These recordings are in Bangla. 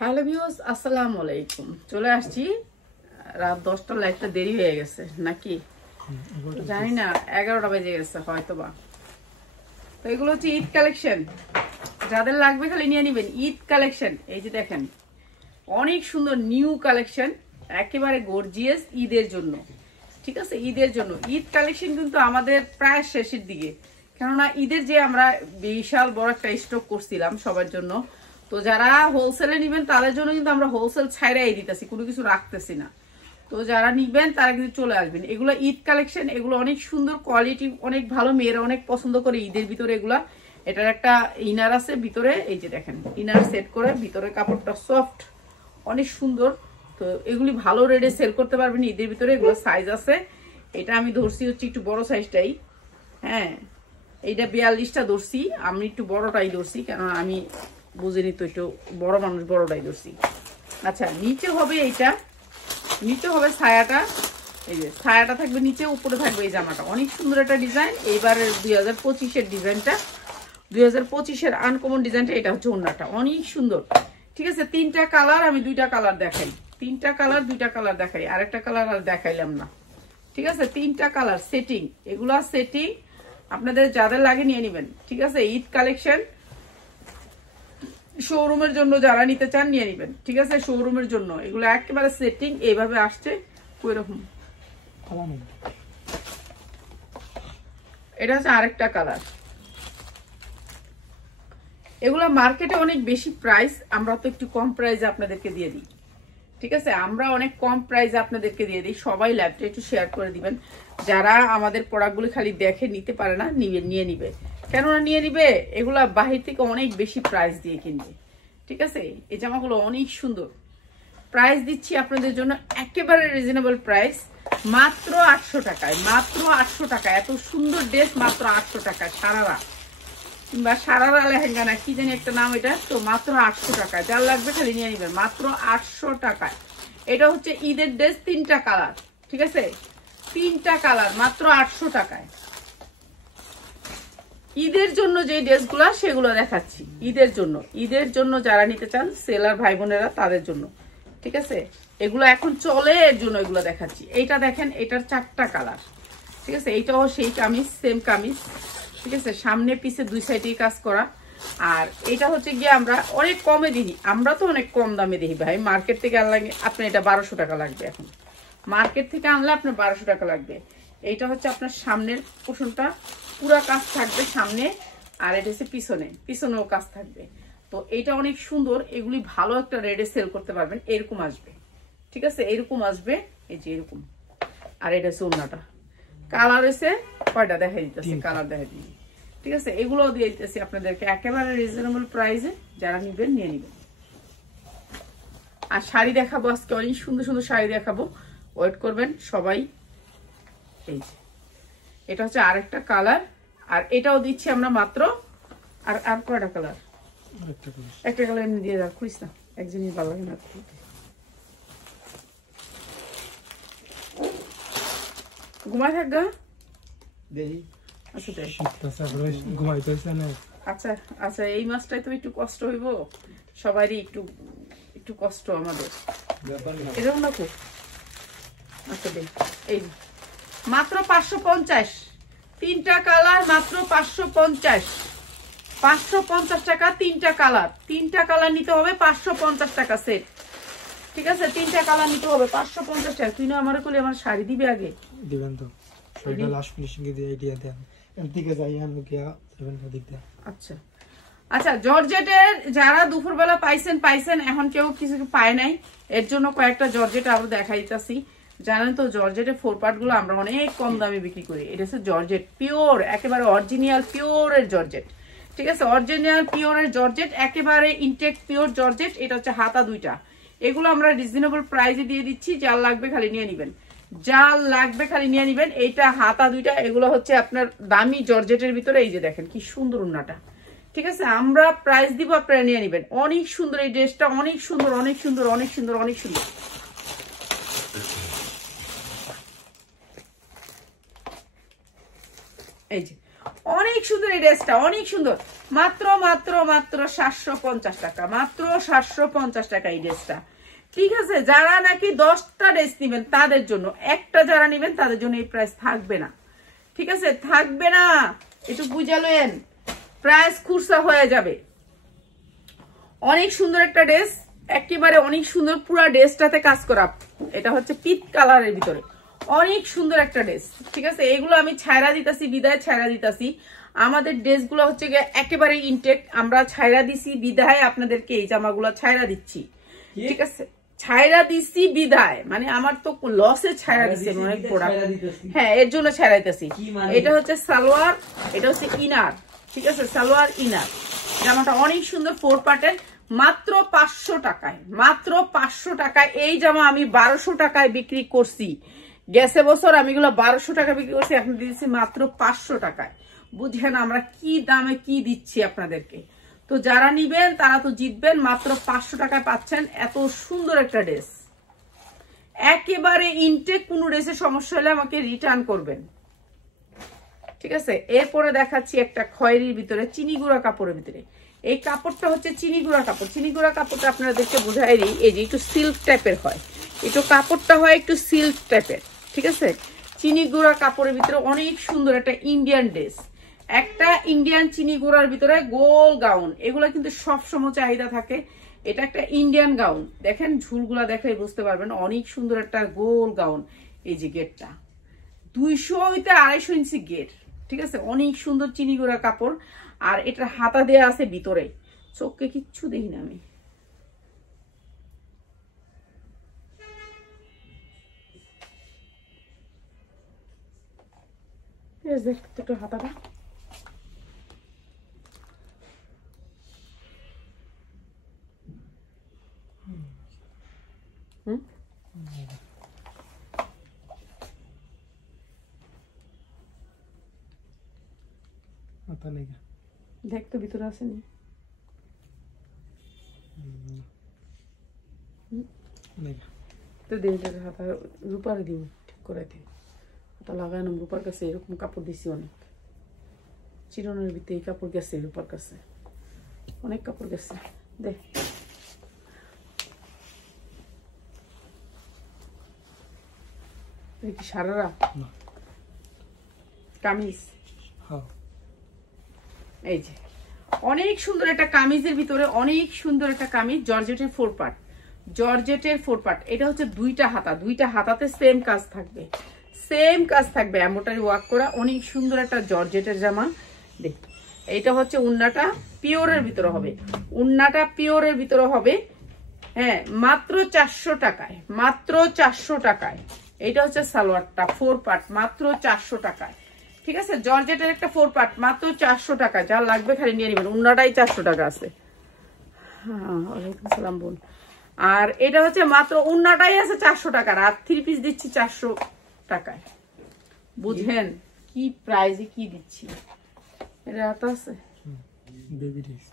হ্যালো ভিউয়ার্স, আসসালামু আলাইকুম। চলে আসছি রাত 10টা, লাইটটা দেরি হয়ে গেছে নাকি জানি না, 11টা বেজে গেছে হয়তোবা। তো এগুলো হচ্ছে ঈদ কালেকশন, যাদের লাগবে খালি নিয়ে নিবেন। ঈদ কালেকশন এই যে দেখেন, অনেক সুন্দর নিউ কালেকশন, একেবারে গর্জিয়াস ঈদের জন্য। ঠিক আছে, ঈদের জন্য ঈদ কালেকশন কিন্তু আমাদের প্রায় শেষের দিকে, কেননা ঈদের যে আমরা বিশাল বড় একটা স্টক করছিলাম সবার জন্য। তো যারা হোলসেলে নিবেন তাদের জন্য কিন্তু আমরা হোলসেল ছাইরাই দিতেছি, কোনো কিছু রাখতেছি না। তো যারা নিবেন তারা কিন্তু চলে আসবেন। এগুলো ঈদ কালেকশন, এগুলো অনেক সুন্দর কোয়ালিটি, অনেক ভালো, মেয়েরা অনেক পছন্দ করে ঈদের ভিতরে এগুলা। এটার একটা ইনার আছে ভিতরে, এই যে দেখেন ইনার সেট করে, ভিতরে কাপড়টা সফট, অনেক সুন্দর। তো এগুলি ভালো রেটে সেল করতে পারবেন ঈদের ভিতরে। এগুলো সাইজ আছে, এটা আমি ধরছি হচ্ছে একটু বড় সাইজটাই। হ্যাঁ, এইটা 42টা ধরছি, আমি একটু বড়টাই ধরছি, কেননা আমি বুঝিনি তো, একটু বড় মানুষ বড়টাই ধরছি। আচ্ছা, নিচে হবে এইটা, নিচে হবে ছায়াটা, এই যে ছায়াটা থাকবে নিচে, উপরে থাকবে এই জামাটা। অনেক সুন্দর একটা ডিজাইন, এইবারের 2025-এর ডিজাইনটা, 2025-এর আনকমন ডিজাইনটা। এটা হচ্ছে ওড়নাটা, অনেক সুন্দর। ঠিক আছে, তিনটা কালার, আমি দুইটা কালার দেখাই, তিনটা কালার, দুইটা কালার দেখাই, আরেকটা কালার আর দেখাইলাম না। ঠিক আছে, তিনটা কালার সেটিং, এগুলা সেটিং আপনাদের যাদের লাগে নিয়ে নেবেন। ঠিক আছে, ঈদ কালেকশন শোরুমের জন্য যারা নিতে চান নিয়ে নেবেন। ঠিক আছে, শোরুমের জন্য এগুলো একেবারে সেটিং এইভাবে আসছে। ওইরকম এটা হচ্ছে আরেকটা কালার। এগুলো মার্কেটে অনেক বেশি প্রাইস, আমরা তো একটু কম প্রাইসে আপনাদেরকে দিয়ে দিই। ঠিক আছে, আমরা অনেক কম প্রাইসে আপনাদেরকে দিয়ে দিই। সবাই লাইভটা একটু শেয়ার করে দিবেন। যারা আমাদের প্রোডাক্টগুলো খালি দেখে নিতে পারে না, নিয়ে নিবে। কেননা নিয়ে নিবে, এগুলা বাহির থেকে অনেক বেশি প্রাইস দিয়ে কিনবে। ঠিক আছে, এই জামাগুলো অনেক সুন্দর। প্রাইস দিচ্ছি আপনাদের জন্য একেবারে রিজনেবল প্রাইস, মাত্র 800 টাকায়, মাত্র 800 টাকা। এত সুন্দর ড্রেস মাত্র 800 টাকা, সারারা কিংবা সারারা লেহেঙ্গা না কি জানি একটা নাম, এটা তো মাত্র 800 টাকা। যার লাগবে খালি নিয়ে নিবেন, মাত্র 800 টাকায়। এটা হচ্ছে ঈদের ড্রেস, তিনটা কালার। ঠিক আছে, তিনটা কালার, মাত্র 800 টাকায়। ঈদের জন্য যে ড্রেসগুলো সেগুলো দেখাচ্ছি, ঈদের জন্য, ঈদের জন্য যারা নিতে চান সেলার ভাই বোনেরা তাদের জন্য। ঠিক আছে, এগুলো এখন চলে, এর জন্য এগুলো দেখাচ্ছি। এইটা দেখেন, এটার 4টা কালার। ঠিক আছে, এইটাও সেই কামিজ, সেম কামিজ। ঠিক আছে, সামনে পিছে দুই সাইডেই কাজ করা। আর এটা হচ্ছে গিয়ে আমরা অনেক কমে দিই, আমরা তো অনেক কম দামে দিই ভাই। মার্কেট থেকে আনলে আপনার এটা 1200 টাকা লাগবে, এখন মার্কেট থেকে আনলে আপনার 1200 টাকা লাগবে। এইটা হচ্ছে আপনার সামনের পোর্শনটা পুরা কাজ থাকবে সামনে, আর এটা হচ্ছে পিছনে, পিছনেও কাজ থাকবে। তো এটা অনেক সুন্দর, এগুলি ভালো একটা রেটে সেল করতে পারবেন। এরকম আসবে, ঠিক আছে, এরকম আসবে, এই যে এরকম। আর এটা হচ্ছে ওড়নাটা, কালার এসে কয়টা দেখা দিতেছে, কালার দেখা দিই। ঠিক আছে, এগুলো দিয়ে দিতেছি আপনাদেরকে একেবারে রিজনেবল প্রাইসে, যারা নিবেন নিয়ে নিবেন। আর শাড়ি দেখাবো আজকে, অনেক সুন্দর সুন্দর শাড়ি দেখাবো, ওয়েট করবেন সবাই। এই যে এটা হচ্ছে আরেকটা কালার, আর এটাও দিচ্ছি আমরা মাত্র, আর কয়টা কালার, একটা কালার এমনি দিয়ে যাক, খুঁজ না, একজনই ভালো লাগে না। ঘুমাই থাকগা, আচ্ছা আচ্ছা, এই মাসটাই তো একটু কষ্ট হইব সবারই, একটু একটু কষ্ট আমাদের, এরকম না খুব। আচ্ছা দেখ, এই মাত্র 550, তিনটা কালার, মাত্র 550, 550 টাকা তিনটা কালার। তিনটা কালার নিতে হবে 550 টাকা সেট। ঠিক আছে, তিনটা কালার নিতে হবে 550 টাকা। তুই না আমার কোলে আমার শাড়ি দিবে আগে, দিবেন তো শাড়িটা লাস্ট ফিনিশিং এ দিয়ে আইডিয়া দেন, এদিকে যাই আমি গিয়া 7টা দিক দে। আচ্ছা আচ্ছা, জর্জেটের যারা দুপুরবেলা পাইছেন, এখন কেউ কিছু পায় নাই, এর জন্য কয়েকটা জর্জেট আমরা দেখাইতাছি। জানেন তো জর্জেটের 4 পার্ট গুলো আমরা অনেক কম দামে বিক্রি করি। এটা হচ্ছে জর্জেট পিওর, একেবারে অরিজিনাল পিওরের জর্জেট। ঠিক আছে, অরিজিনাল পিওরের জর্জেট, একেবারে ইনটেক পিওর জর্জেট। এটা হচ্ছে হাতা দুইটা, এগুলো আমরা রিজনেবল প্রাইসে দিয়ে দিচ্ছি। যার লাগবে খালি নিয়ে নিবেন, যার লাগবে খালি নিয়ে নিবেন। এইটা হাতা দুইটা, এগুলো হচ্ছে আপনার দামি জর্জেটের ভিতরে। এই যে দেখেন কি সুন্দর ওড়নাটা। ঠিক আছে, আমরা প্রাইস দিব, আপনারা নিয়ে নিবেন। অনেক সুন্দর এই ড্রেসটা, অনেক সুন্দর, অনেক সুন্দর, অনেক সুন্দর, অনেক সুন্দর। এই যে অনেক সুন্দর এই ড্রেসটা, অনেক সুন্দর, মাত্র মাত্র মাত্র 750 টাকা, মাত্র 750 টাকা এই ড্রেসটা। ঠিক আছে, যারা নাকি 10টা ড্রেস নেবেন তাদের জন্য, একটা যারা নেবেন তাদের জন্য এই প্রাইস থাকবে না। ঠিক আছে, থাকবে না, একটু বুঝালেন, প্রাইস খুচরা হয়ে যাবে। অনেক সুন্দর একটা ড্রেস, একেবারে অনেক সুন্দর, পুরো ড্রেসটাতে কাজ করা। এটা হচ্ছে পিট কালারের ভিতরে, অনেক সুন্দর একটা ড্রেস। ঠিক আছে, এগুলো আমি ছায়রা দিতাছি, বিদায় ছায়রা দিতাছি। আমাদের ড্রেসগুলো হচ্ছে একেবারে ইনটেক, আমরা ছায়রা দিছি বিদায় আপনাদেরকে এই জামাগুলো ছায়রা দিচ্ছি। ঠিক আছে, ছায়রা দিচ্ছি বিদায়, মানে আমার তো লসে ছায়রা দিচ্ছি অনেক প্রোডাক্ট। হ্যাঁ, এর জন্য ছায়রা দিতেছি। এটা হচ্ছে সালোয়ার, এটা হচ্ছে ইনার। ঠিক আছে, সালোয়ার ইনার। জামাটা অনেক সুন্দর, 4 পার্টের, মাত্র 500 টাকায়, মাত্র 500 টাকায়। এই জামা আমি 1200 টাকায় বিক্রি করছি, গেছে বছর আমি এগুলো 1200 টাকা বিক্রি করছি, এখন দিচ্ছি মাত্র 500 টাকায়। বুঝেন আমরা কি দামে কি দিচ্ছি আপনাদেরকে। তো যারা নিবেন তারা তো জিতবেন, মাত্র 500 টাকায় পাচ্ছেন এত সুন্দর একটা ড্রেস, একেবারে ইনটেক। কোনো ড্রেসের সমস্যা হলে আমাকে রিটার্ন করবেন। ঠিক আছে, এরপরে দেখাচ্ছি একটা খয়েরির ভিতরে, চিনি গুঁড়া কাপড়ের ভিতরে। এই কাপড়টা হচ্ছে চিনি গুঁড়া কাপড়। চিনি গুঁড়া কাপড়টা আপনাদেরকে বোঝাই দিই, এই যে একটু সিল্ক টাইপের হয়, একটু কাপড়টা হয় একটু সিল্ক টাইপের। ঠিক আছে, চিনি গুঁড়া কাপড়ের ভিতরে অনেক সুন্দর একটা ইন্ডিয়ান ড্রেস, একটা ইন্ডিয়ান চিনি গুঁড়ার ভিতরে গোল গাউন। এগুলা কিন্তু সবসময় চাহিদা থাকে। এটা একটা ইন্ডিয়ান গাউন, দেখেন ঝুলগুলা দেখলেই বুঝতে পারবেন, অনেক সুন্দর একটা গোল গাউন। এই যে গেটটা 200 হইতে 250 ইঞ্চি গেট। ঠিক আছে, অনেক সুন্দর চিনি গুঁড়া কাপড়। আর এটা হাতা দেয়া আছে ভিতরে, চোখে কিচ্ছু দেখি না আমি। একটু হাতাটা দেখ তো ভিতরে আসেনি, তো দিন হাতা রূপারে দিব, ঠিক করে দিই, হাতা লাগানো রূপার কাছে। এরকম কাপড় দিছি অনেক, চিরনের ভিতরে এই কাপড় গেছে রূপার কাছে, অনেক কাপড় গেছে। দেখ কি সারারা কামিজ, এই যে অনেক সুন্দর একটা কামিজের ভিতরে, অনেক সুন্দর একটা কামিজ, জর্জেটের 4 পার্ট, জর্জেটের 4 পার্ট। এটা হচ্ছে 2টা হাতা, 2টা হাতাতে সেম কাজ থাকবে, সেম কাজ থাকবে, এমব্রয়ডারি ওয়ার্ক করা, অনেক সুন্দর একটা জর্জেটের জামা। দেখ, এইটা হচ্ছে উন্নাটা পিওরের ভিতরে হবে, উন্নাটা পিওরের ভিতরে হবে। হ্যাঁ, মাত্র 400 টাকায়, মাত্র 400 টাকায়। এইটা হচ্ছে সালোয়ারটা 4 পার্ট, মাত্র 400 টাকায়। ঠিক আছে, জর্জেটের একটা 4 পার্ট, মাত্র 400 টাকা। যা লাগবে খালি নিয়ে নেবেন, উন্নাটাই 400 টাকা আছে। হ্যাঁ, ওয়ালাইকুম সালাম বোন। আর এটা হচ্ছে মাত্র উন্নাটাই আছে 400 টাকার, আর 3 পিস দিচ্ছি 400 টাকায়। বুঝেন কি প্রাইজে কি দিচ্ছি। এটা হাতা আছে বেবি ড্রেস,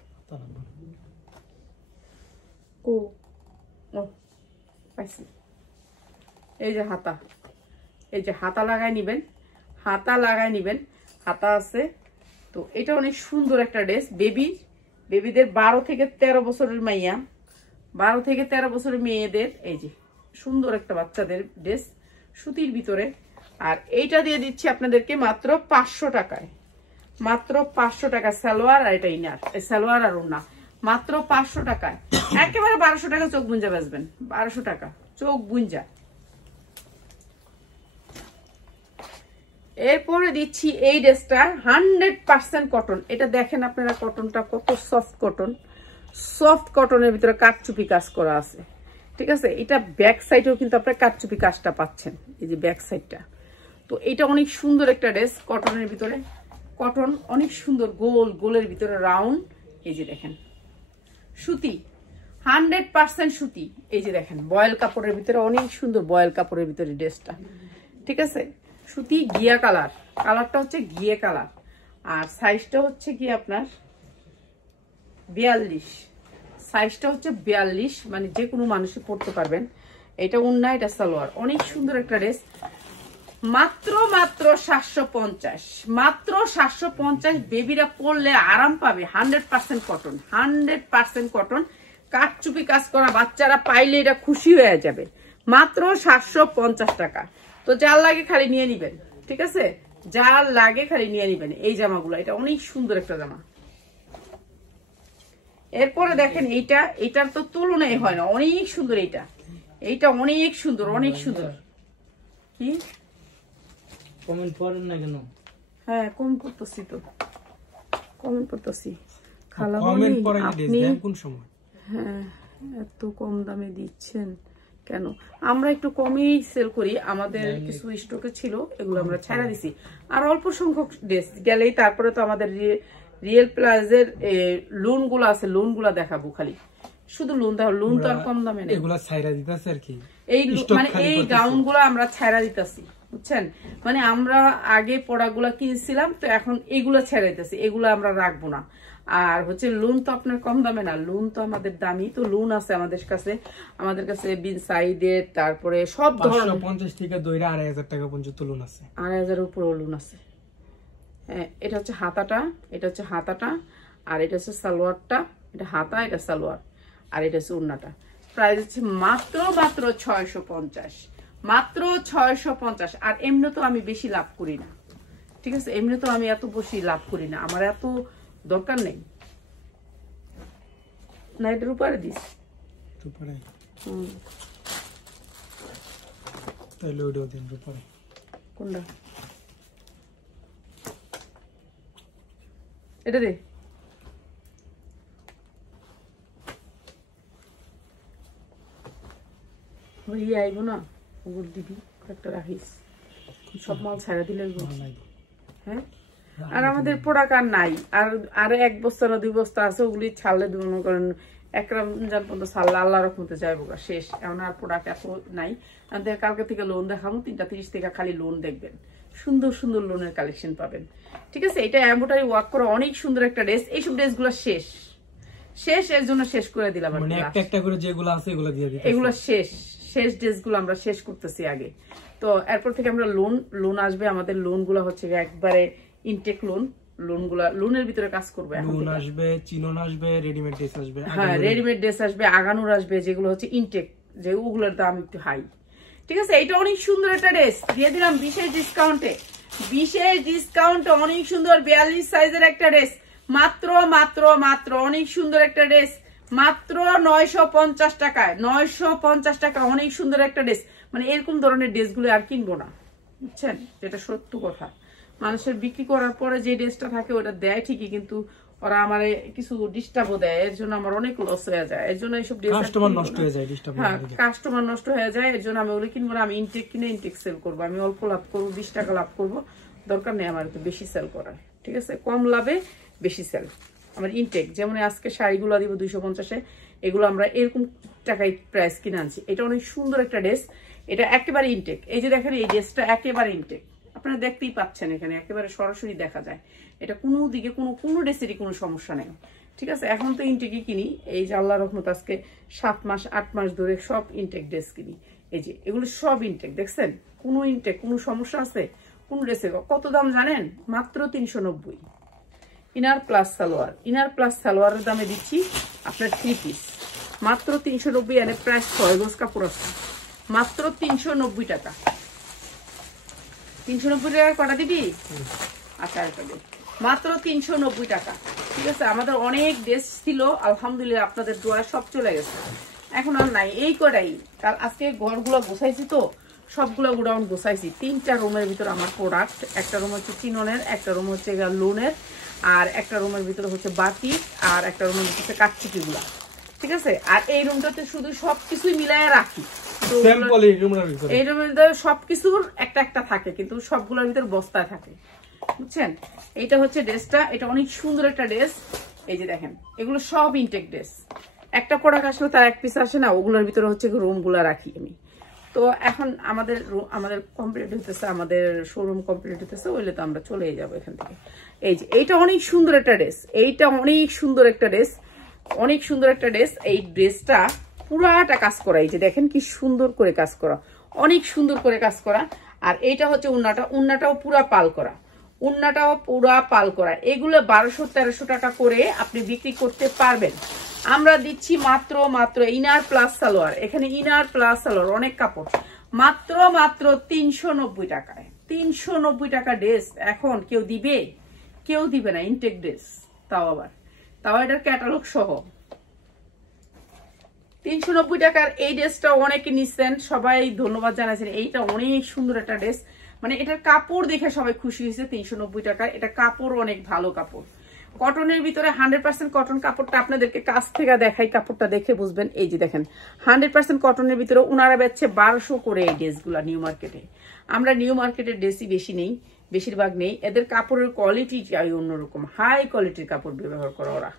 ও ও পাইছি। এই যে হাতা, এই যে হাতা লাগাই নিবেন, হাতা লাগাই নিবেন, হাতা আছে। তো এটা অনেক সুন্দর একটা ড্রেস, বেবিদের 12 থেকে 13 বছরের মাইয়া, 12 থেকে 13 বছরের মেয়েদের, এই যে সুন্দর একটা বাচ্চাদের ড্রেস সুতির ভিতরে। আর এইটা দিয়ে দিচ্ছি আপনাদেরকে মাত্র 500 টাকায়, মাত্র 500 টাকা। সালোয়ার আর এটা ইনার, সালোয়ার আর ওড়না, মাত্র 500 টাকায়। একেবারে 1200 টাকা চোখ বুঞ্জা বেচবেন, 1200 টাকা চোখ বুঞ্জা। এরপরে দিচ্ছি এই ড্রেসটা 100% কটন। এটা দেখেন আপনারা কটনটা কত সফট কটন, সফট কটনের ভিতরে কাটচুপি কাজ করা আছে। ঠিক আছে, এটা ব্যাক সাইডেও কিন্তু আপনারা কাটচুপি কাজটা পাচ্ছেন, এই যে ব্যাক সাইডটা। তো এটা অনেক সুন্দর একটা ড্রেস কটনের ভিতরে, কটন অনেক সুন্দর, গোল গোলের ভিতরে রাউন্ড। এই যে দেখেন সুতি, 100% সুতি। এই যে দেখেন বয়েল কাপড়ের ভিতরে, অনেক সুন্দর বয়েল কাপড়ের ভিতরে ড্রেসটা। ঠিক আছে, সুতি ঘিয়া কালার, কালারটা হচ্ছে ঘিয়ে কালার। আর সাইজটা হচ্ছে কি আপনার 42, সাইজটা হচ্ছে 42, মানে যে কোনো মানুষই পরতে পারবেন। এটা ওড়না, এটা সালোয়ার, অনেক সুন্দর একটা ড্রেস। মাত্র মাত্র 750, মাত্র 750। বেবিরা পরলে আরাম পাবে। 100% কটন, 100% কটন, কাটচুপি কাজ করা। বাচ্চারা পাইলে এটা খুশি হয়ে যাবে। মাত্র 750 টাকা। তো যার লাগে খালি নিয়ে নিবেন, ঠিক আছে? যার লাগে খালি নিয়ে নিবেন এই জামাগুলো। এটা অনেক সুন্দর একটা জামা। এরপরে দেখেন এইটা, এটার তো তুলনাই হয় না, অনেক সুন্দর। এইটা এইটা অনেক সুন্দর, অনেক সুন্দর। কি কমেন্ট করেন না কেন? হ্যাঁ কমেন্ট করতেছি, তো কমেন্ট করতেছি। কমেন্ট পড়ে দেন কোন সময়? হ্যাঁ এত কম দামে দিচ্ছেন কেন? আমরা একটু কমেই সেল করি, আমাদের কিছু স্টকে ছিল, এগুলো আমরা ছাড়া দিছি। আর অল্প সংখ্যক ড্রেস গেলেই তারপরে তো আমাদের রিয়েল প্লাজের লোন গুলো আছে, লোন গুলা দেখাবো। খালি শুধু লোন দাও, লোন তো আর কম দামে নেই। এগুলা ছাইরা দিতেছে আর কি, এই মানে এই গাউন গুলো আমরা ছাড়া দিতেছি, বুঝছেন? মানে আমরা আগে পড়াগুলা কিনছিলাম, তো এখন এগুলা ছেড়ে দিতেছি, এগুলো আমরা রাখবো না। আর হচ্ছে লোন তো আপনার কম দামে না, লোন তো আমাদের দামি। তো লোন আছে আমাদের কাছে বিন সাইডের, তারপরে সব ধরনের 550 থেকে 2500 টাকা পর্যন্ত লোন আছে, 2500 উপরে লোন আছে। হ্যাঁ এটা হচ্ছে হাতাটা, এটা হচ্ছে হাতাটা, আর এটা হচ্ছে সালোয়ারটা। এটা হাতা, এটা সালোয়ার, আর এটা হচ্ছে ওড়নাটা। প্রাইস হচ্ছে মাত্র মাত্র 650, মাত্র 650। আর এমনি তো আমি বেশি লাভ করি না, ঠিক আছে? এমনি তো আমি এত বেশি লাভ করি না, আমার এত দরকার নেই। না এটার উপরে দিস কোনটা? এটা দে। ইয়ে আইব না, ওগুলো দিবি একটা রাখিস, সব মাল ছাড়া দিলে। হ্যাঁ আর আমাদের প্রোডাক্ট আর নাই, আর 1 বস্তা না 2 বস্তা আছে, ওগুলি ছাড়লে মনে করেন 1 রমজান পর্যন্ত ছাড়লে আল্লাহ রহমতে যাইব শেষ। এখন আর প্রোডাক্ট এত নাই। আমাদের কালকে থেকে লোন দেখাবো, 3টা 30 থেকে খালি লোন দেখবেন, সুন্দর সুন্দর লোনের কালেকশন পাবেন, ঠিক আছে? এটা এমব্রয়ডারি ওয়ার্ক করা অনেক সুন্দর একটা ড্রেস। এইসব ড্রেসগুলো শেষ, এর জন্য শেষ করে দিলাম। মানে একটা একটা করে যেগুলো আছে এগুলো দিয়ে দিই, এগুলো শেষ ড্রেসগুলো আমরা শেষ করতেছি আগে। তো এরপর থেকে আমরা লোন আসবে। আমাদের লোনগুলো হচ্ছে একবারে ইনটেক লোনগুলা, লোনের ভিতরে কাজ করবে। লোন আসবে, চিনন আসবে, রেডিমেড ড্রেস আসবে। হ্যাঁ রেডিমেড ড্রেস আসবে, আগানোর আসবে, যেগুলো হচ্ছে ইনটেক, যে ওগুলোর দাম একটু হাই, ঠিক আছে? এটা অনেক সুন্দর একটা ড্রেস দিয়ে দিলাম বিশেষ ডিসকাউন্টে, অনেক সুন্দর 42 সাইজের একটা ড্রেস, মাত্র মাত্র মাত্র অনেক সুন্দর একটা ড্রেস, মাত্র 950 টাকায়। 950 টাকা, অনেক সুন্দর একটা ড্রেস। মানে এরকম ধরনের ড্রেসগুলো আর কিনবো না, বুঝছেন? যেটা সত্য কথা। মানুষের বিক্রি করার পরে যে ড্রেসটা থাকে ওটা দেয় ঠিকই, কিন্তু ওরা আমার কিছু ডিস্টার্বও দেয়, এর জন্য আমার অনেক লস হয়ে যায়। এর জন্য এইসব কাস্টমার নষ্ট হয়ে যায়, হ্যাঁ কাস্টমার নষ্ট হয়ে যায়। এর জন্য আমি ওগুলো কিনবো না। আমি ইনটেক কিনে ইনটেক সেল করবো, আমি অল্প লাভ করবো, 20 টাকা লাভ করবো। দরকার নেই আমার একটু বেশি সেল করার, ঠিক আছে? কম লাভে বেশি সেল। আমার ইনটেক যেমন আজকে শাড়িগুলো দিব 250-এ, এগুলো আমরা এরকম টাকায় প্রাইস কিনে আনছি। এটা অনেক সুন্দর একটা ড্রেস, এটা একেবারে ইনটেক। এই যে দেখেন এই ড্রেসটা একেবারে ইনটেক, আপনারা দেখতেই পাচ্ছেন, এখানে একেবারে সরাসরি দেখা যায়। এটা কোনো দিকে কোনো ড্রেসেরই কোনো সমস্যা নেই, ঠিক আছে? এখন তো ইনটেকই কিনি, এই যে আল্লাহর রহমত আজকে 7 মাস 8 মাস ধরে সব ইনটেক ড্রেস কিনি। এই যে এগুলো সব ইনটেক, দেখছেন? কোনো ইনটেক কোনো সমস্যা আছে কোন ড্রেসে? কত দাম জানেন? মাত্র 390। ইনার প্লাস সালোয়ারের দামে দিচ্ছি আপনার 3 পিস, মাত্র 390। এনে প্রায় 6 গজ কাপড় আছে, মাত্র 390 টাকা। 390 টাকা কটা দিবি? আচ্ছা মাত্র 390 টাকা, ঠিক আছে? আমাদের অনেক ড্রেস ছিল, আলহামদুলিল্লাহ আপনাদের দোয়া সব চলে গেছে, এখন আর নাই। এই কটাই। কাল আজকে ঘরগুলো গোছাইছি, তো সবগুলো গোডাউন গোছাইছি। 3টা রুমের ভিতরে আমার প্রোডাক্ট, একটা রুম হচ্ছে চিননের, একটা রুম হচ্ছে লোনের, আর একটা রুমের ভিতরে হচ্ছে বাটি, আর একটা রুমের ভিতরে হচ্ছে কাটচিটিগুলা, ঠিক আছে? আর এই রুমটাতে শুধু সবকিছুই মিলায় রাখি। এই রুমের ভিতরে সবকিছুর একটা একটা থাকে, কিন্তু সবগুলোর ভিতরে বস্তায় থাকে, বুঝছেন? এইটা হচ্ছে ড্রেসটা, এটা অনেক সুন্দর একটা ড্রেস। এই যে দেখেন এগুলো সব ইনটেক ড্রেস, একটা প্রোডাক্ট আসলে তার 1 পিস আসে না, ওগুলোর ভিতরে হচ্ছে রুমগুলা রাখি আমি। তো এখন আমাদের কমপ্লিট হইতেছে, আমাদের শোরুম কমপ্লিট হইতেছে, ওইলে তো আমরা চলে যাবো এখান থেকে। এই যে এইটা অনেক সুন্দর একটা ড্রেস, এইটা অনেক সুন্দর একটা ড্রেস, অনেক সুন্দর একটা ড্রেস। এই ড্রেসটা পুরাটা কাজ করা, এই যে দেখেন কি সুন্দর করে কাজ করা, অনেক সুন্দর করে কাজ করা। আর এইটা হচ্ছে উন্নাটাও পুরা পাল করা, উন্নাটাও পুরা পাল করা। এগুলো 1200-1300 টাকা করে আপনি বিক্রি করতে পারবেন। আমরা দিচ্ছি মাত্র ইনার প্লাস সালোয়ার, এখানে ইনার প্লাস সালোয়ার অনেক কাপড়, মাত্র 390 টাকায়। 390 টাকা ড্রেস এখন কেউ দিবে? কেউ দিবে না। ইনটেক ড্রেস, তাও এটার ক্যাটালগ সহ 390 টাকার এই ড্রেসটা অনেকে নিচ্ছেন, সবাই ধন্যবাদ জানাচ্ছেন। এইটা অনেক সুন্দর একটা ড্রেস, মানে এটার কাপড় দেখে সবাই খুশি হয়েছে। 390 টাকার এটা কাপড় অনেক ভালো কাপড়, কটনের ভিতরে 100% কটন। কাপড়টা আপনাদেরকে কাছ থেকে দেখাই, কাপড়টা দেখে বুঝবেন। এই যে দেখেন 100% কটনের ভিতরে ওনারা বেচছে 1200 করে এই ড্রেসগুলা নিউ মার্কেটে। আমরা নিউ মার্কেটের ড্রেসই বেশি নেই, বেশিরভাগ নেই। এদের কাপড়ের কোয়ালিটিটাই অন্যরকম, হাই কোয়ালিটির কাপড় ব্যবহার করে ওরা।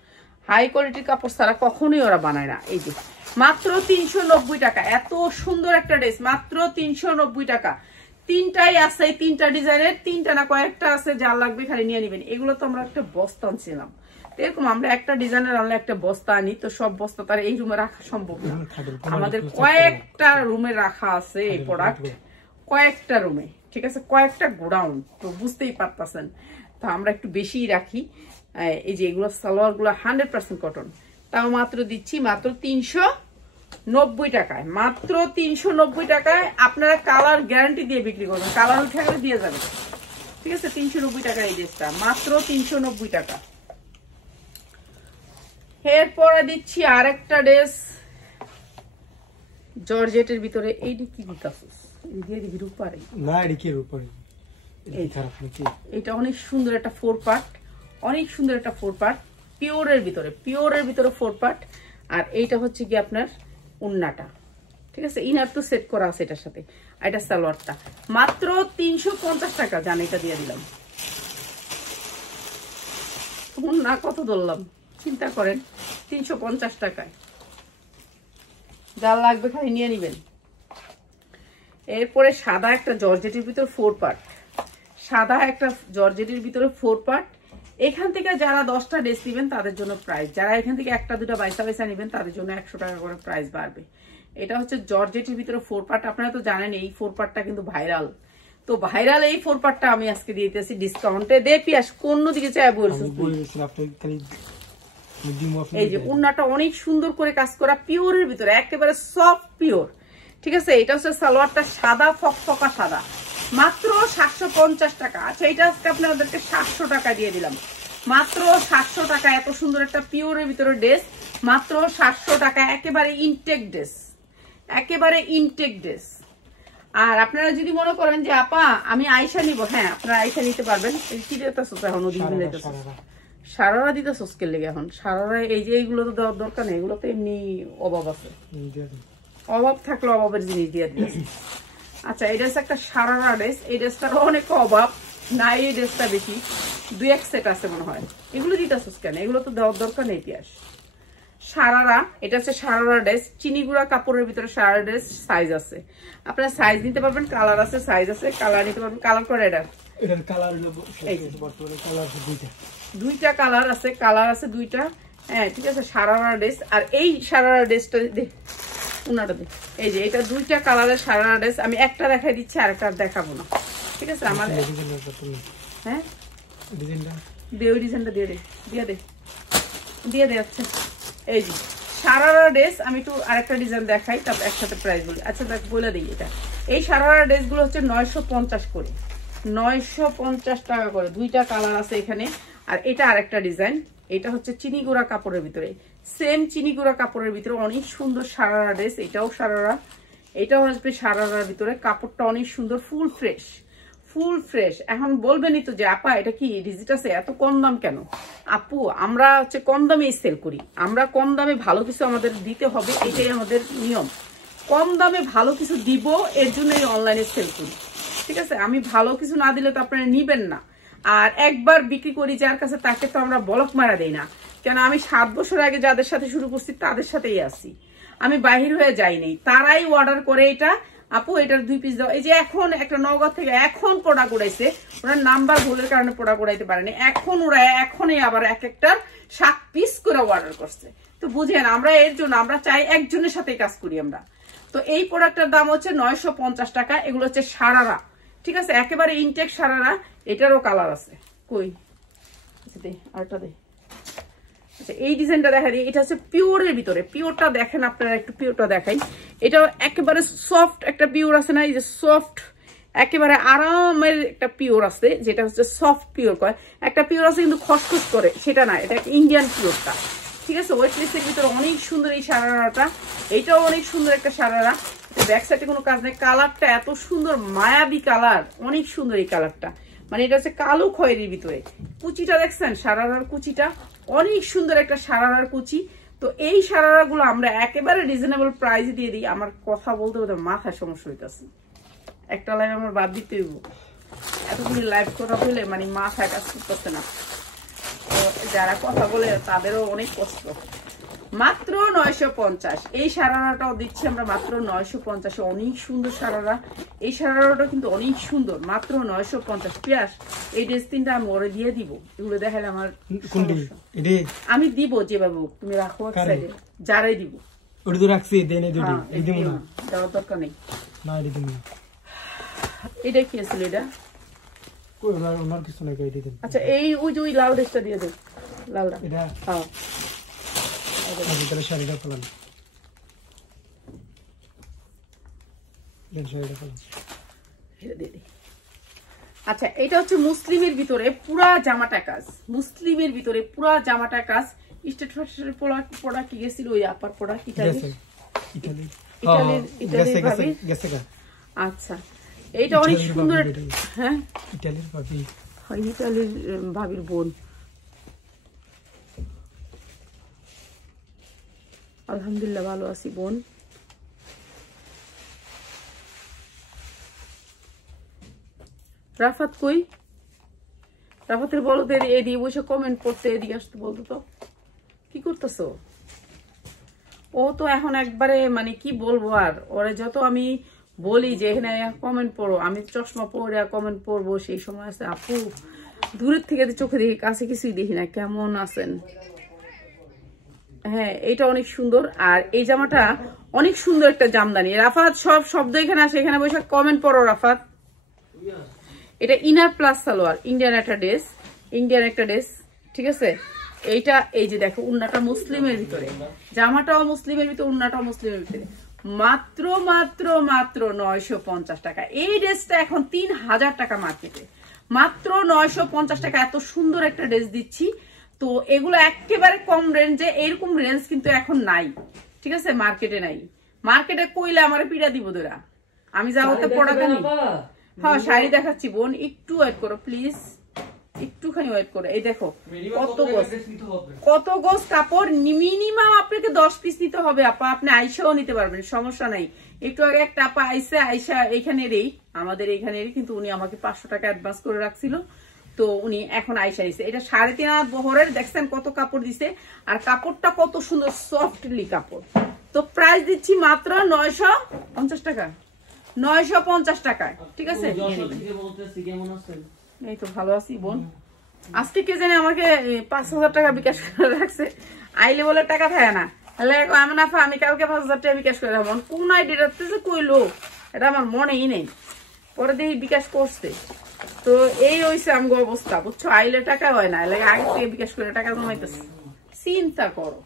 হাই কোয়ালিটির কাপড় ছাড়া কখনোই ওরা বানায় না। এই যে মাত্র 390 টাকা, এত সুন্দর একটা ড্রেস মাত্র 390 টাকা। তিনটাই আছে, তিনটা ডিজাইনের, তিনটা না কয়েকটা আছে, যা লাগবে খালি নিয়ে নেবেন। এগুলো তো আমরা একটা বস্তা আনছিলাম, এরকম আমরা একটা ডিজাইনের আনলে একটা বস্তা আনি, তো সব বস্তা তার এই রুমে রাখা সম্ভব না। আমাদের কয়েকটা রুমে রাখা আছে এই প্রোডাক্ট, কয়েকটা রুমে, ঠিক আছে, কয়েকটা গোডাউন, তো বুঝতেই পারতেছেন। তো আমরা একটু বেশিই রাখি। এই যে এগুলো সালোয়ার গুলো 100% কটন, তাও মাত্র দিচ্ছি মাত্র 390 টাকায়। মাত্র 390 টাকায় আপনারা কালার গ্যারান্টি দিয়ে বিক্রি করবেন, কালার উঠে গেলে দিয়ে যাবে, ঠিক আছে। 390 টাকা এই ড্রেসটা, মাত্র 390 টাকা। এরপরে দিচ্ছি আরেকটা ড্রেস জর্জেটের ভিতরে। এইটা কি দিতাছিস? দিয়ে দিবি রূপারে না, এটা কি রূপারে? এই খারাপ নাকি? এটা অনেক সুন্দর একটা 4 পার্ট, অনেক সুন্দর একটা 4 পার্ট, পিওরের ভিতরে 4 পার্ট। আর এইটা হচ্ছে কি আপনার উন্নাটা, ঠিক আছে, ইনার তো সেট করা আছে এটার সাথে। আর এটা সালোয়ারটা মাত্র 350 টাকা। জান এটা দিয়ে দিলাম। উন্না কত ধরলাম চিন্তা করেন, 350 টাকায়। যা লাগবে খালি নিয়ে নিবেন। এরপরে সাদা একটা জর্জেটের ভিতরে 4 পার্ট, সাদা একটা জর্জেটের ভিতরে 4 পার্ট। এখান থেকে যারা 10টা ড্রেস নেবেন তাদের জন্য প্রাইস, যারা এখান থেকে একটা দুটা বাইসা নেবেন তাদের জন্য 100 টাকা করে প্রাইস বাড়বে। এটা হচ্ছে জর্জেটের ভিতরে 4 পার্ট। আপনারা তো জানেন এই 4 পার্টটা কিন্তু ভাইরাল, তো ভাইরাল এই 4 পার্টটা আমি আজকে দিয়ে দিতেছি ডিসকাউন্টে। দে পিয়াস কোন দিকে চাই বলছিস? এই যে উন্নাটা অনেক সুন্দর করে কাজ করা, পিওরের ভিতরে একেবারে সফট পিওর, ঠিক আছে। এটা হচ্ছে সালোয়ারটা সাদা ফকফকা সাদা, মাত্র 750 টাকা। আচ্ছা এটা আজকে আপনাদেরকে 700 টাকা দিয়ে দিলাম, মাত্র 700 টাকা। এত সুন্দর একটা পিওরের ভিতরে ড্রেস, মাত্র 700 টাকা। একেবারে ইনটেক ড্রেস, একেবারে ইনটেক ড্রেস। আর আপনারা যদি মনে করেন যে আপা আমি আয়সা নিব, হ্যাঁ আপনারা আয়সা নিতে পারবেন। কি দিতেছো এখন? সারারা দিতেছো স্কেল লেগে এখন সারারা। এই যে এইগুলো তো দেওয়ার দরকার নেই, এগুলো তো এমনি অভাব আছে, অভাব থাকলে অভাবের জিনিস দিয়ে দিতেছে। আচ্ছা এই ড্রেস একটা সারারা ড্রেস, এই ড্রেসটার অনেক অভাব নাই, এই ড্রেসটা বেশি 2-1 সেট আছে মনে হয়। এগুলো দিতেছো কেন? এগুলো তো দেওয়ার দরকার নেই। ইতিহাস সারারা, এটা হচ্ছে সারারা ড্রেস, চিনিগুড়া কাপড়ের ভিতরে সারারা ড্রেস। সাইজ আছে, আপনারা সাইজ নিতে পারবেন, কালার আছে, সাইজ আছে, কালার নিতে পারবেন। কালার করে এটার কালার দুইটা কালার আছে, কালার আছে দুইটা, হ্যাঁ ঠিক আছে। সারারা ড্রেস। আর এই সারারা ড্রেসটা উনাটা দে, এই যে এটা দুইটা কালারের সারারা ড্রেস। আমি একটা দেখাই দিচ্ছি, আরেকটা দেখাবো না, ঠিক আছে। আমার হ্যাঁ দে, ওই ডিজাইনটা দিয়ে দে, দিয়ে দে। আচ্ছা এই যে সারারা ড্রেস, আমি একটু আরেকটা ডিজাইন দেখাই, তারপর একসাথে প্রাইস বলি। আচ্ছা দেখ বলে দিই, এটা এই সারারা ড্রেস গুলো হচ্ছে 950 করে, 950 টাকা করে। দুইটা কালার আছে এখানে। আর এটা আরেকটা ডিজাইন, এটা হচ্ছে চিনিগুড়া কাপড়ের ভিতরে, সেম চিনিগুড়া কাপড়ের ভিতরে অনেক সুন্দর সারারা ড্রেস। এটাও সারারা, এটাও আসবে সারারার ভিতরে। কাপড়টা অনেক সুন্দর, ফুল ফ্রেশ, ফুল ফ্রেশ। এখন বলবেনই তো যে আপা এটা কি ডিজিটাসে এত কম দাম কেন? আপু আমরা হচ্ছে কম দামে সেল করি, আমরা কম দামে ভালো কিছু আমাদের দিতে হবে, এটাই আমাদের নিয়ম। কম দামে ভালো কিছু দিব, এর জন্যই অনলাইনে সেল করি, ঠিক আছে। আমি ভালো কিছু না দিলে তো আপনারা নিবেন না। আর একবার বিক্রি করি যার কাছে, তাকে তো আমরা বলক মারা দেই না। কেন আমি 7 বছর আগে যাদের সাথে শুরু করছি তাদের সাথেই আছি, আমি বাহির হয়ে যাই নাই। তারাই অর্ডার করে এটা, আপু এটার 2 পিস দাও। এই যে এখন একটা নগদ থেকে এখন প্রোডাক্ট উড়াইছে, ওরা নাম্বার ভুলের কারণে প্রোডাক্ট উড়াইতে পারেনি। এখন ওরা এখনই আবার এক একটা 7 পিস করে অর্ডার করছে। তো বুঝেন আমরা এর জন্য আমরা চাই একজনের সাথে কাজ করি আমরা। তো এই প্রোডাক্টের দাম হচ্ছে 950 টাকা। এগুলো হচ্ছে সারারা, ঠিক আছে, একেবারে ইনটেক সারারা। এটারও কালার আছে, কই আরেকটা দে। আচ্ছা এই ডিজাইনটা দেখা দিই, এটা হচ্ছে পিওরের ভিতরে। পিওরটা দেখেন আপনারা, একটু পিওরটা দেখাই। এটা একেবারে সফট একটা পিওর আছে না, এই যে সফট একেবারে আরামের একটা পিওর আছে, যেটা হচ্ছে সফট পিওর কয়। একটা পিওর আছে কিন্তু খসখস করে, সেটা না, এটা ইন্ডিয়ান পিওরটা। ঠিক আছে, ওয়েটলেসের ভিতরে অনেক সুন্দর এই সারারাটা। এইটাও অনেক সুন্দর একটা সারারা। ব্যাক সাইডে কোনো কাজ নেই, কালারটা এত সুন্দর, মায়াবী কালার, অনেক সুন্দর এই কালারটা। মানে এটা হচ্ছে কালো খয়েরির ভিতরে। কুচিটা দেখছেন, সারারার কুচিটা অনেক সুন্দর একটা সারারার কুচি। তো এই সারারা গুলো আমরা একেবারে রিজনেবল প্রাইস দিয়ে দিই। আমার কথা বলতে বলতে মাথায় সমস্যা হইতেছে, একটা লাইভ আমার বাদ দিতে হইব, এতগুলি লাইভ কথা বলে মানে মাথায় কাজ করতেছে না। তো যারা কথা বলে তাদেরও অনেক কষ্ট। মাত্র 950 এই সারারাটাও দিচ্ছি আমরা মাত্র 950। অনেক সুন্দর সারারা, এই সারারাটা কিন্তু অনেক সুন্দর, মাত্র 950। পিয়াস এই ড্রেস তিনটা আমি ওরে দিয়ে দিব, এগুলো দেখালে আমার আমি দিব যেভাবে তুমি রাখো এক সাইডে, যারাই দিব ওটা তো রাখছি, দেন এই দুটো দিব না, দেওয়ার দরকার নেই। না এটা দিব না। এটা কি আছে এটা? কই ওনার কিছু নাই, কই দিবেন। আচ্ছা এই ওই যে ওই লাল ড্রেসটা দিয়ে দেন, লালটা। এটা হ্যাঁ আচ্ছা তাহলে শাড়িটা ফেলান, দেন শাড়িটা ফেলান, এটা দিয়ে দিই। আচ্ছা এটা হচ্ছে মুসলিমের ভিতরে পুরা জামাটা কাজ, মুসলিমের ভিতরে পুরা জামাটা কাজ। স্টেট ফ্যাশনের প্রোডাক্ট কি গেছিল, ওই আপার প্রোডাক্ট ইটালির ভাবি গেছে গা। আচ্ছা এইটা অনেক সুন্দর। হ্যাঁ ইটালির ভাবি, হয় ইটালির ভাবির বোন। আলহামদুলিল্লাহ ভালো আছি বোন। রাফাত কই? রাফাতের বলো তো এদিকে বসে কমেন্ট করতে, এদিকে আসতে বলতো তো, কি করতেছো? ও তো এখন একবারে মানে কি বলবো আর, ওরে যত আমি বলি যে এখানে কমেন্ট পড়ো, আমি চশমা পরে কমেন্ট পড়বো, সেই সময় আছে আপু দূরের থেকে চোখে দেখি, কাছে কিছুই দেখি না, কেমন আছেন? হ্যাঁ এইটা অনেক সুন্দর। আর এই জামাটা অনেক সুন্দর একটা জামদানি। রাফাত সব শব্দ এখানে আসে, এখানে বসে কমেন্ট পড়ো রাফাত। এটা ইনার প্লাস সালোয়ার, ইন্ডিয়ান একটা ড্রেস, ইন্ডিয়ান একটা ড্রেস। ঠিক আছে, এইটা এই যে দেখো উন্নাটা মুসলিমের ভিতরে, জামাটাও মুসলিমের ভিতরে, উন্নাটাও মুসলিমের ভিতরে। মাত্র মাত্র মাত্র 950 টাকা। এই ড্রেসটা এখন 3000 টাকা মার্কেটে, মাত্র 950 টাকা এত সুন্দর একটা ড্রেস দিচ্ছি। তো এগুলো একেবারে কম রেঞ্জে, এরকম রেঞ্জ কিন্তু এখন নাই। ঠিক আছে, মার্কেটে নাই। মার্কেটে কইলে আমার পিড়া দিব তোরা, আমি যাবো তো পড়া কেন। হ্যাঁ শাড়ি দেখাচ্ছি বোন, একটু ওয়েট করো প্লিজ, একটুখানি ওয়েট করো। এই দেখো কত গজ কাপড়, মিনিমাম আপনাকে 10 পিস নিতে হবে আপা, আপনি আইসাও নিতে পারবেন, সমস্যা নাই। একটু আগে একটা আপা আইসা এইখানেরই, আমাদের এইখানেরই, কিন্তু উনি আমাকে 500 টাকা অ্যাডভান্স করে রাখছিল, তো উনি এখন আইসা দিছে। এটা 3.5 বহরের, দেখছেন কত কাপড় দিছে, আর কাপড়টা কত সুন্দর সফটলি কাপড়। তো প্রাইস দিচ্ছি মাত্র 950 টাকা, 950 টাকায়। ঠিক আছে, এই তো ভালো আছি বোন। আজকে কে জানে আমাকে 5000 টাকা বিকাশ করে রাখছে, আইলে বলে টাকা থাকে না, তাহলে আমি না আমি কালকে 5000 টাকা বিকাশ করে রাখবো। কোন আইডিয়াতে যে কইলো এটা আমার মনেই নেই, পরে দেখি বিকাশ করছে। তো এই হইছে আমগো অবস্থা, বুঝছো, আইলে টাকা হয় না, আগে থেকে বিকাশ করে টাকা জমাইতেছে, চিন্তা করো।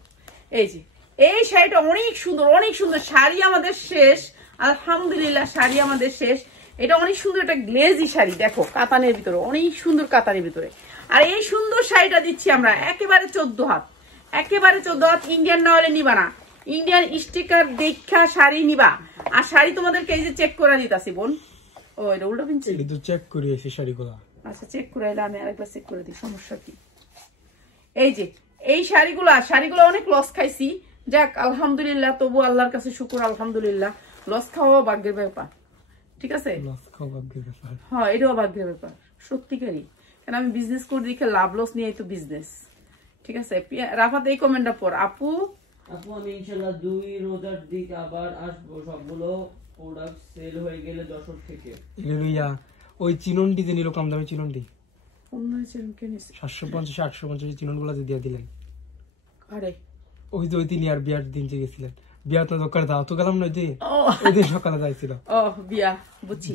এই যে এই শাড়িটা অনেক সুন্দর, অনেক সুন্দর শাড়ি আমাদের শেষ, আলহামদুলিল্লাহ শাড়ি আমাদের শেষ। এটা অনেক সুন্দর একটা গ্লেজি শাড়ি, দেখো কাতানের ভিতরে, অনেক সুন্দর কাতানের ভিতরে। আর এই সুন্দর শাড়িটা দিচ্ছি আমরা একেবারে 14 হাত, একেবারে 14 হাত। ইন্ডিয়ান না হলে নিবা না, ইন্ডিয়ান স্টিকার দেখা শাড়ি নিবা। আর শাড়ি তোমাদেরকে এই যে চেক করে দিতাছি বোন। ও এটা উল্টো পিনছি, এটা তো চেক করিয়েছি শাড়িগুলো। আচ্ছা চেক করে এলে আমি আরেকবার চেক করে দিই, সমস্যা কি? এই যে এই শাড়িগুলো অনেক লস খাইছি, যাক আলহামদুলিল্লাহ, তবু আল্লাহর কাছে শুকুর, আলহামদুলিল্লাহ। লস খাওয়া ভাগ্যের ব্যাপার, ঠিক আছে, হ্যাঁ এটাও ভাগ্যের ব্যাপার সত্যিকারই, কারণ আমি বিজনেস করে দেখে লাভ লস নিয়ে তো বিজনেস। ঠিক আছে, রাফাত এই কমেন্টটা পর। আপু আমি ইনশাআল্লাহ 2 রোজার দিক আবার আসবো, সবগুলো প্রোডাক্ট সেল হয়ে গেলে দর্শক থেকে এগুলো ওই চিননটি যে নিল কম দামে চিননটি 750 850 চিননগুলো দিয়ে দিলেন। আরে ওই যে ওই দিন আর বিয়ার দিন যে গেছিলেন, বিয়া তো দোকানে দাও তো গেলাম না, যে ওই দিন সকালে যাইছিল। ও বিয়া বুঝছি।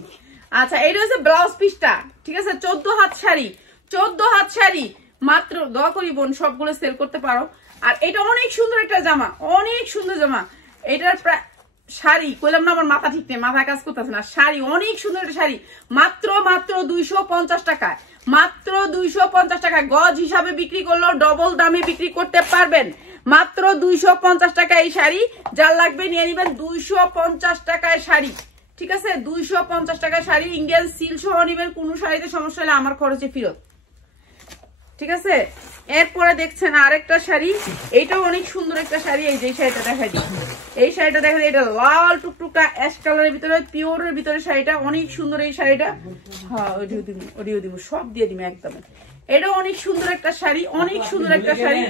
আচ্ছা এটা হচ্ছে ব্লাউজ পিসটা, ঠিক আছে? 14 হাত শাড়ি, 14 হাত শাড়ি মাত্র, দোয়া করি বোন সবগুলো সেল করতে পারো। আর এটা অনেক সুন্দর একটা জামা, অনেক সুন্দর জামা। এটার প্রায় শাড়ি কইলাম না, আমার মাথা ঠিক নেই, মাথা কাজ করতেছে না। শাড়ি অনেক সুন্দর একটা শাড়ি, মাত্র 250 টাকায়, মাত্র 250 টাকায়। গজ হিসাবে বিক্রি করলেও ডবল দামে বিক্রি করতে পারবেন। মাত্র 250 টাকায় এই শাড়ি, যার লাগবে নিয়ে নিবেন। 250 টাকায় শাড়ি, ঠিক আছে? 250 টাকায় শাড়ি, ইন্ডিয়ান সিল সহ নিবেন। কোনো শাড়িতে সমস্যা হলে আমার খরচে ফেরত, ঠিক আছে? এরপরে দেখছেন আরেকটা শাড়ি, এইটাও অনেক সুন্দর একটা শাড়ি। এই যে শাড়িটা দেখাই দিই, এই শাড়িটা দেখা যায়, এটা লাল টুকটুকা অ্যাশ কালারের ভিতরে, পিওরের ভিতরে শাড়িটা অনেক সুন্দর। এই শাড়িটা হ্যাঁ অডিও দিব সব দিয়ে দিব একদম। এটা অনেক সুন্দর একটা শাড়ি, অনেক সুন্দর একটা শাড়ি।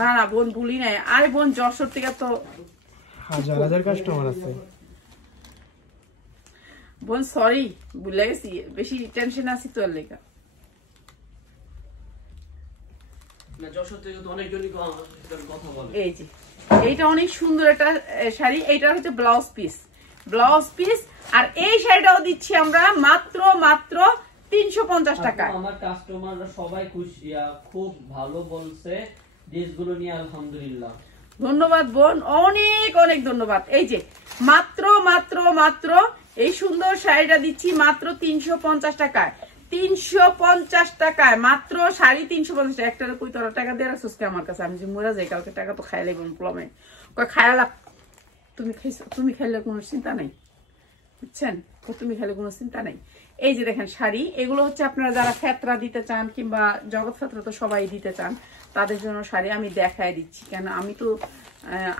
না না বোন ভুলি নাই, আরে বোন যশোর থেকে তো হাজার হাজার কাস্টমার আছে বোন, সরি ভুলে গেছি, বেশি টেনশন আছি তো এর লেগা। এই যে এইটা অনেক সুন্দর একটা শাড়ি, এইটা হচ্ছে ব্লাউজ পিস, ব্লাউজ পিস। আর এই শাড়িটাও দিচ্ছি আমরা মাত্র 350 টাকায়। আমার কাস্টমাররা সবাই খুশি, খুব ভালো বলছে ড্রেসগুলো নিয়ে, আলহামদুলিল্লাহ। ধন্যবাদ বোন, অনেক অনেক ধন্যবাদ। এই যে মাত্র মাত্র মাত্র এই সুন্দর শাড়িটা দিচ্ছি মাত্র 350 টাকায়, 350 টাকায় মাত্র শাড়ি 350 টাকা। একটা কই তোরা টাকা দিয়ে রাখছিস আমার কাছে? আমি যে মরে যাই কালকে, টাকা তো খাই লাগবে প্রবলেম। কয় খায়ালা, তুমি খাইছো, তুমি খাইলে কোনো চিন্তা নাই, বুঝছেন? তুমি খাইলে কোনো চিন্তা নাই। এই যে দেখেন শাড়ি, এগুলো হচ্ছে আপনারা যারা ফেতরা দিতে চান কিংবা জগৎ ফেতরা তো সবাই দিতে চান, তাদের জন্য শাড়ি আমি দেখাই দিচ্ছি। কেন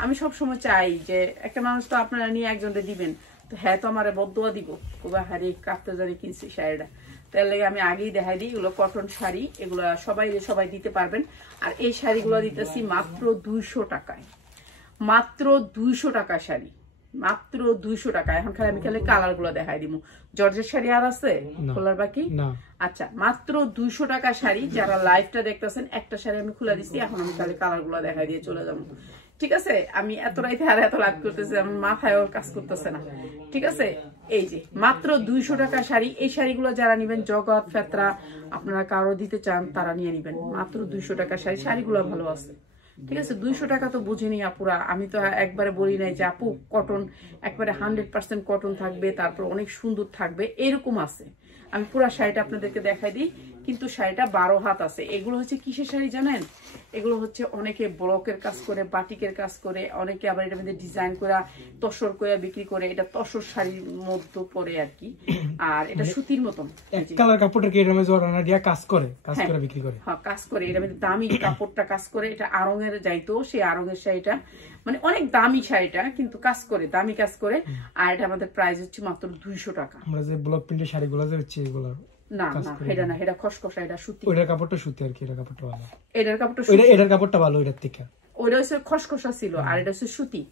আমি সবসময় চাই যে একটা মানুষ তো আপনারা নিয়ে একজনকে দিবেন, তো হ্যাঁ তো আমার বদুয়া দিব, কোবা হারি কাঁপতে জানি কিনছি শাড়িটা, তার লাগে আমি আগেই দেখাই দিই। এগুলো কটন শাড়ি, এগুলো সবাই দিতে পারবেন। আর এই শাড়িগুলো দিতেছি মাত্র 200 টাকায়, মাত্র 200 টাকা শাড়ি, মাত্র 200 টাকা। এখন খালি আমি খালি কালার গুলো দেখাই দিব। জর্জের শাড়ি আর আছে খোলার বাকি? আচ্ছা, মাত্র 200 টাকা শাড়ি। যারা লাইভটা দেখতেছেন, একটা শাড়ি আমি খুলে দিচ্ছি, এখন আমি খালি কালার গুলো দেখাই দিয়ে চলে যাবো, ঠিক আছে? আমি এত রাইতে আর এত লাভ করতেছি, আমার মাথায় ওর কাজ করতেছে না, ঠিক আছে? এই যে মাত্র 200 টাকা শাড়ি। এই শাড়িগুলো যারা নিবেন, জগৎ ফেতরা আপনারা কারো দিতে চান, তারা নিয়ে নিবেন। মাত্র 200 টাকা শাড়ি, শাড়িগুলো ভালো আছে, ঠিক আছে? 200 টাকা তো বুঝিনি আপুরা, আমি তো একবারে বলি নাই যে আপু কটন একবারে 100% কটন থাকবে, তারপর অনেক সুন্দর থাকবে, এরকম আছে। আমি পুরো শাড়িটা আপনাদেরকে দেখাই দিই, কিন্তু শাড়িটা 12 হাত আছে। এগুলো হচ্ছে কিসের শাড়ি জানেন? এগুলো হচ্ছে অনেকে ব্লকের কাজ করে, বাটিকের কাজ করে, অনেকে আবার এটার মধ্যে ডিজাইন করে তসর করে বিক্রি করে। এটা তসর শাড়ির মধ্যে পড়ে আর কি, আর এটা সুতির মতন কালার কাপড়টা কি এর মধ্যে জড়ানো দিয়া কাজ করে বিক্রি করে? হ্যাঁ কাজ করে, এটার মধ্যে দামি কাপড়টা কাজ করে। এটা আড়ঙের যাইতো, সেই আড়ঙের শাড়িটা মানে অনেক দামি শাড়িটা, কিন্তু কাজ করে, দামি কাজ করে। আর এটা আমাদের প্রাইস হচ্ছে মাত্র 200 টাকা। আমরা যে ব্লক প্রিন্টের শাড়িগুলো যে হচ্ছে এগুলো না না, এটা না, এটা খসখসা, এটা সুতি। ওইটার কাপড়টা সুতি আর কি, এটার কাপড়টা ভালো, এটার কাপড়টা এটার কাপড়টা ভালো এটার থেকে। ওইটা হচ্ছে খসখসা ছিল, আর এটা হচ্ছে সুতি,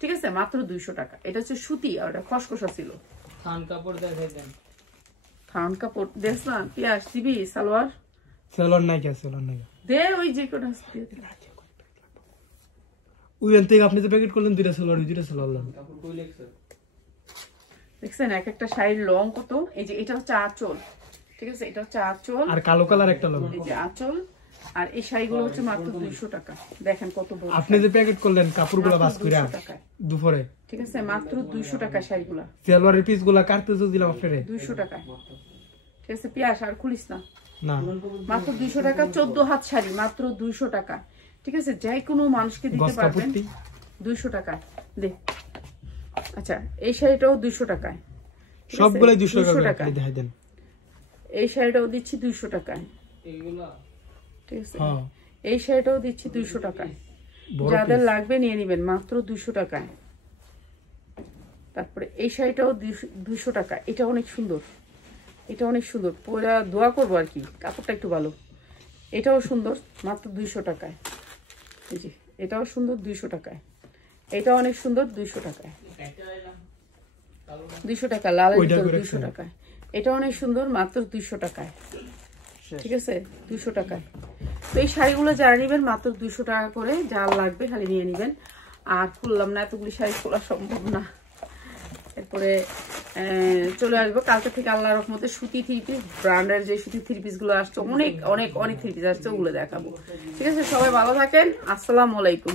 ঠিক আছে? মাত্র 200 টাকা। এটা হচ্ছে সুতি আর এটা খসখসা ছিল। থান কাপড় দেখাই দেন, থান কাপড় দেখলাম। পিয়াস দিবি? সালোয়ার নাই কে? সালোয়ার নাই দে, ওই যে কোটা ওইখান থেকে আপনি যে প্যাকেট করলেন দুইটা সালোয়ার কাপড় কই লেখছে দেখছেন? এক একটা শাড়ির লং কত। এই যে এটা হচ্ছে আঁচল, ঠিক আছে? এটা হচ্ছে আঁচল, আর কালো কালার একটা লং। এই যে আঁচল। আর এই শাড়িগুলো হচ্ছে মাত্র 200 টাকা। দেখেন কত বড়। আপনি যে প্যাকেট করলেন কাপড়গুলো বাস করে দুপুরে, ঠিক আছে? মাত্র 200 টাকা শাড়িগুলো। সালোয়ারের পিসগুলো কাটতে দিলাম আপনারে 200 টাকা, ঠিক আছে? পিয়াস আর খুলিস না, না মাত্র 200 টাকা। 14 হাত শাড়ি মাত্র 200 টাকা, ঠিক আছে? যে কোনো মানুষকে দিতে পারবেন 200 টাকা। দে আচ্ছা, এই শাড়িটাও 200 টাকায়, সবগুলাই 200 টাকা দেখাই দেন। এই শাড়িটাও দিচ্ছি 200 টাকায়, এইগুলা ঠিক আছে? এই শাড়িটাও দিচ্ছি 200 টাকায়। যাদের লাগবে নিয়ে নেবেন মাত্র 200 টাকায়। তারপরে এই শাড়িটাও 200 টাকা। এটা অনেক সুন্দর, এটা অনেক সুন্দর, পুরা দোয়া করবো আর কি, কাপড়টা একটু ভালো। এটাও সুন্দর, মাত্র 200 টাকায়। এই যে এটাও সুন্দর 200 টাকায়। এটা অনেক সুন্দর 200 টাকায়, 200 টাকা। লালের ভিতর 200 টাকায়। এটা অনেক সুন্দর, মাত্র 200 টাকায়, ঠিক আছে? 200 টাকায়। তো এই শাড়িগুলো যারা নেবেন মাত্র 200 টাকা করে, যার লাগবে খালি নিয়ে নেবেন। আর খুললাম না, এতগুলি শাড়ি খোলা সম্ভব না। এরপরে চলে আসবো কালকে থেকে আল্লাহর রহমতে। সুতি থ্রি পিস ব্র্যান্ডের যে সুতি থ্রি পিস গুলো আসছে, অনেক অনেক অনেক থ্রি পিস আসছে, ওগুলো দেখাবো। ঠিক আছে, সবাই ভালো থাকেন, আসসালামু আলাইকুম।